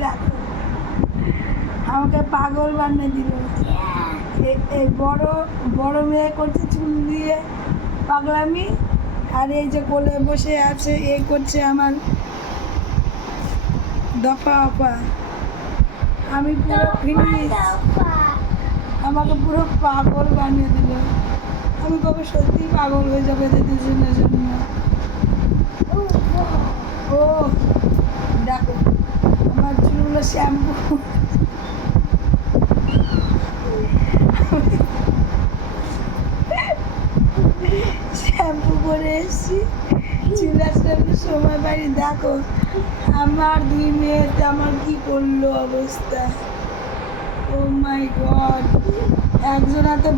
দেখো আমাকে পাগল বানিয়ে দিল। এই বড় বড় মেয়ে করছে চুল দিয়ে পাগলামি, আর এই যে কোলে বসে আছে এ করছে আমার দফা আপা। আমি পুরো ফিনিশ, আমাকে পুরো পাগল বানিয়ে দিল। আমি কবে সত্যি পাগল হয়ে যাবে এদের দুজনের জন্য। ও দেখো আমার চুলগুলো শ্যাম্পু শ্যাম্পু করে এসেছি, চুল আসানোর সময় পাইনি। দেখো আমার দুই মেয়েতে আমার কি করলো অবস্থা। ও মাই গড, একজন হাতে